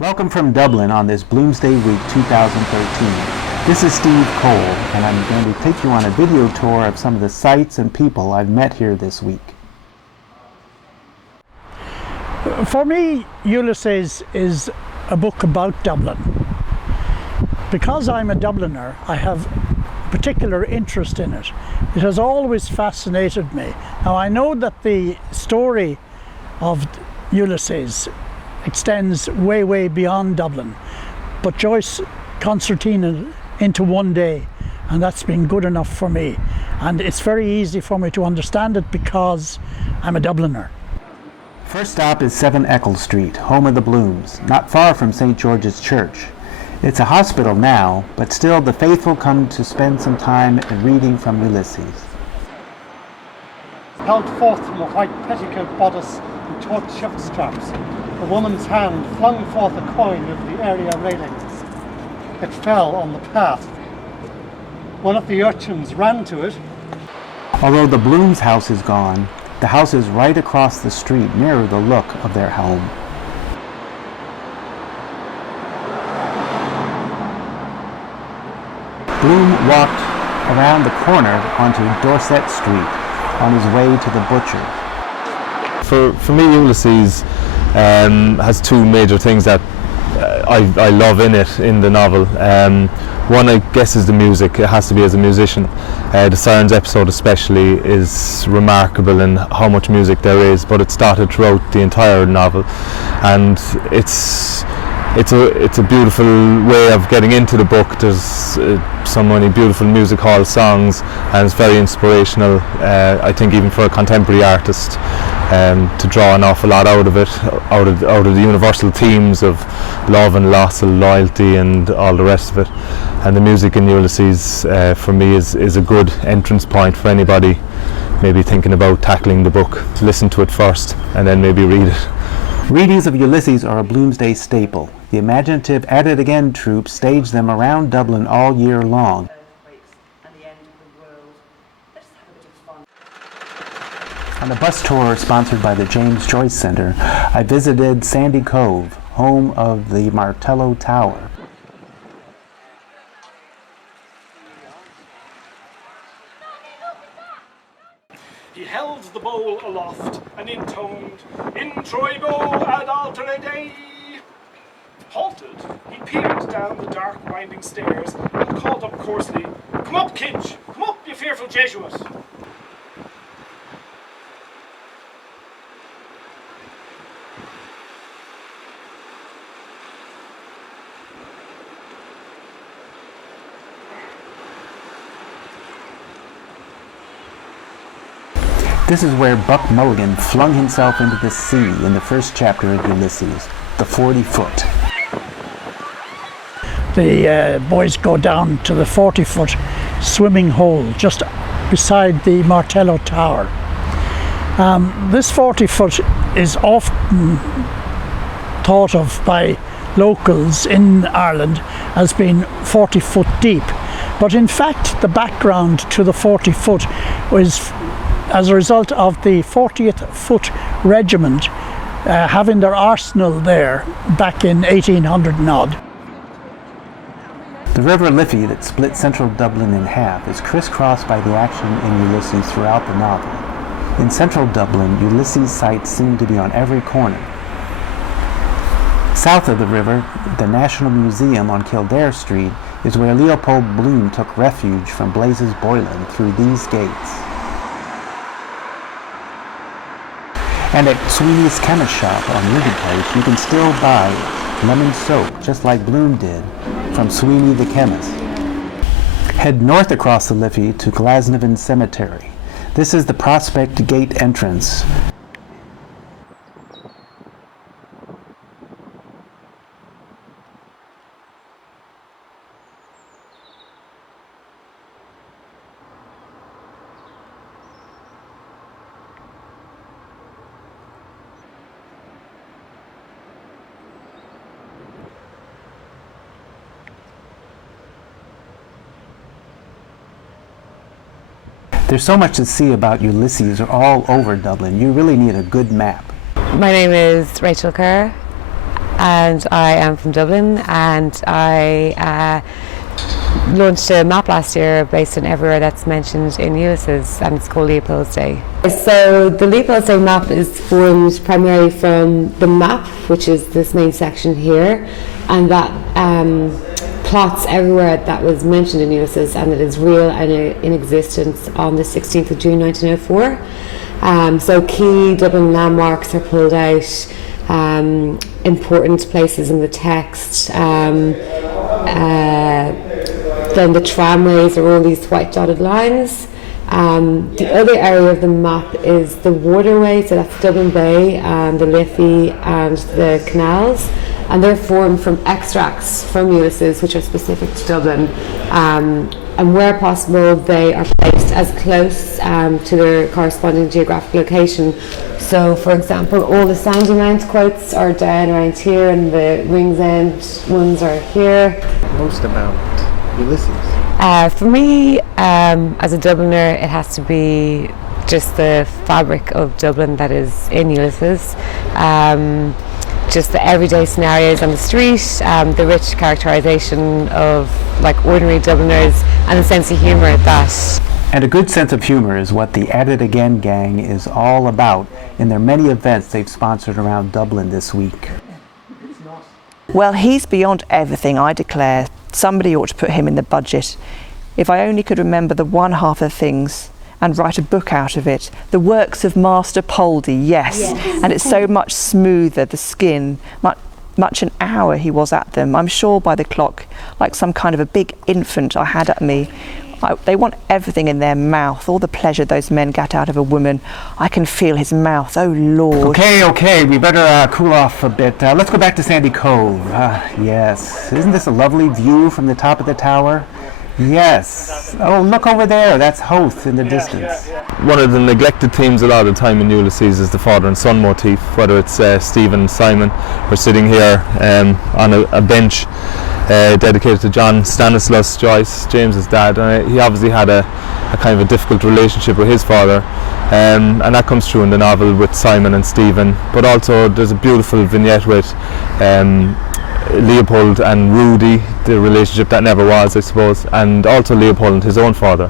Welcome from Dublin on this Bloomsday week 2013. This is Steve Cole, and I'm going to take you on a video tour of some of the sights and people I've met here this week. For me, Ulysses is a book about Dublin. Because I'm a Dubliner, I have particular interest in it. It has always fascinated me. Now, I know that the story of Ulysses extends way beyond Dublin, but Joyce concertinaed into one day, and that's been good enough for me. And it's very easy for me to understand it because I'm a Dubliner. First stop is 7 Eccles Street, home of the Blooms, not far from St. George's Church. It's a hospital now, but still the faithful come to spend some time reading from Ulysses. Held forth from a white petticoat bodice and taut shift straps, a woman's hand flung forth a coin over the area railings. It fell on the path. One of the urchins ran to it. Although the Blooms' house is gone, the houses right across the street mirror the look of their home. Bloom walked around the corner onto Dorset Street on his way to the butcher. For me, Ulysses has two major things that I love in it, in the novel. One, I guess, is the music. It has to be as a musician. The Sirens episode especially is remarkable in how much music there is, but it's dotted throughout the entire novel, and it's a beautiful way of getting into the book. There's so many beautiful music hall songs, and it's very inspirational, I think, even for a contemporary artist, to draw an awful lot out of it, out of the universal themes of love and loss and loyalty and all the rest of it. And the music in Ulysses, for me, is a good entrance point for anybody maybe thinking about tackling the book. Listen to it first and then maybe read it. Readings of Ulysses are a Bloomsday staple. The imaginative At It Again troupe stage them around Dublin all year long. On a bus tour sponsored by the James Joyce Center, I visited Sandy Cove, home of the Martello Tower. He held the bowl aloft and intoned, "In Troibo ad altere Dei." Halted, he peered down the dark winding stairs and called up coarsely, "Come up, Kinch! Come up, you fearful Jesuit!" This is where Buck Mulligan flung himself into the sea in the first chapter of Ulysses, the 40-foot. The boys go down to the 40-foot swimming hole just beside the Martello Tower. This 40-foot is often thought of by locals in Ireland as being 40-foot deep, but in fact the background to the 40-foot was as a result of the 40th Foot Regiment having their arsenal there back in 1800 and odd. The River Liffey that split central Dublin in half is crisscrossed by the action in Ulysses throughout the novel. In central Dublin, Ulysses' sights seem to be on every corner. South of the river, the National Museum on Kildare Street is where Leopold Bloom took refuge from Blazes Boylan through these gates. And at Sweeney's Chemist Shop on Lincoln Place, you can still buy lemon soap, just like Bloom did, from Sweeney the Chemist. Head north across the Liffey to Glasnevin Cemetery. This is the Prospect Gate entrance. There's so much to see about Ulysses all over Dublin. You really need a good map. My name is Rachel Kerr. and I am from Dublin, and I launched a map last year based on everywhere that's mentioned in Ulysses, and it's called Bloomsday. So the Bloomsday map is formed primarily from the map, which is this main section here, and that plots everywhere that was mentioned in Ulysses, and it is real and in existence on the 16th of June 1904. So key Dublin landmarks are pulled out, important places in the text. Then the tramways are all these white dotted lines. The other area of the map is the waterway, so that's Dublin Bay, the Liffey and the canals, and they're formed from extracts from Ulysses which are specific to Dublin, and where possible they are placed as close to their corresponding geographic location. So for example, all the Sandymount quotes are down around here, and the Ringsend ones are here. Most about Ulysses. For me, as a Dubliner, it has to be just the fabric of Dublin that is in Ulysses. Just the everyday scenarios on the street, the rich characterization of like ordinary Dubliners, and a sense of humour that. And a good sense of humor is what the At It Again gang is all about in their many events they've sponsored around Dublin this week. Well, he's beyond everything, I declare. Somebody ought to put him in the budget. If I only could remember the one half of things and write a book out of it. The works of Master Poldy, yes. And it's so much smoother, the skin, much an hour he was at them. I'm sure by the clock, like some kind of a big infant I had at me. They want everything in their mouth, all the pleasure those men get out of a woman. I can feel his mouth, oh Lord. Okay, we better cool off a bit. Let's go back to Sandy Cove. Yes, isn't this a lovely view from the top of the tower? Yes. Oh, look over there, that's Hoth in the distance. One of the neglected themes a lot of the time in Ulysses is the father and son motif, whether it's Stephen and Simon. We're sitting here on a bench dedicated to John Stanislaus Joyce, James's dad, and he obviously had a kind of a difficult relationship with his father, and that comes through in the novel with Simon and Stephen. But also there's a beautiful vignette with Leopold and Rudy, the relationship that never was, I suppose, and also Leopold and his own father.